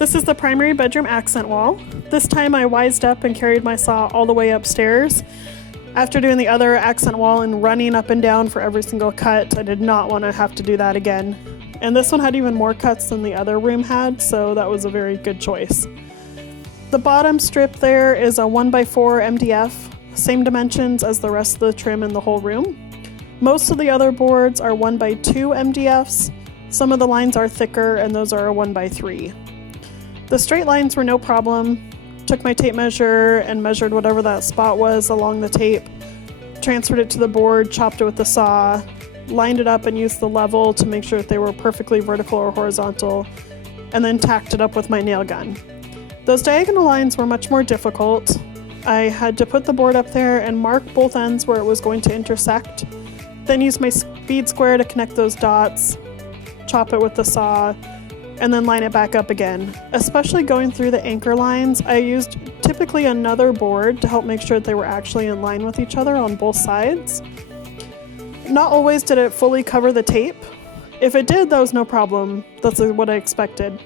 This is the primary bedroom accent wall. This time I wised up and carried my saw all the way upstairs. After doing the other accent wall and running up and down for every single cut, I did not want to have to do that again. And this one had even more cuts than the other room had, so that was a very good choice. The bottom strip there is a 1x4 MDF, same dimensions as the rest of the trim in the whole room. Most of the other boards are 1x2 MDFs. Some of the lines are thicker, and those are a 1x3. The straight lines were no problem. Took my tape measure and measured whatever that spot was along the tape, transferred it to the board, chopped it with the saw, lined it up and used the level to make sure that they were perfectly vertical or horizontal, and then tacked it up with my nail gun. Those diagonal lines were much more difficult. I had to put the board up there and mark both ends where it was going to intersect, then use my speed square to connect those dots, chop it with the saw, and then line it back up again. Especially going through the anchor lines, I used typically another board to help make sure that they were actually in line with each other on both sides. Not always did it fully cover the tape. If it did, that was no problem. That's what I expected.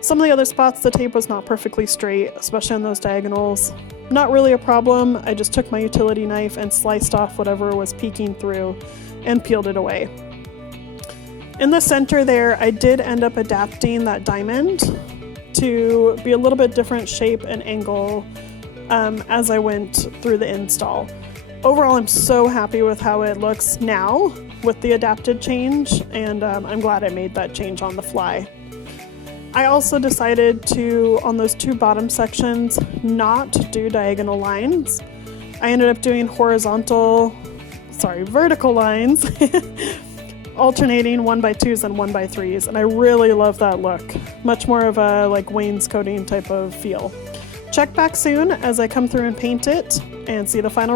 Some of the other spots, the tape was not perfectly straight, especially on those diagonals. Not really a problem. I just took my utility knife and sliced off whatever was peeking through and peeled it away. In the center there, I did end up adapting that diamond to be a little bit different shape and angle as I went through the install. Overall, I'm so happy with how it looks now with the adapted change, and I'm glad I made that change on the fly. I also decided to, on those two bottom sections, not do diagonal lines. I ended up doing vertical lines, alternating 1x2s and 1x3s, and I really love that look. Much more of a wainscoting type of feel. Check back soon as I come through and paint it and see the final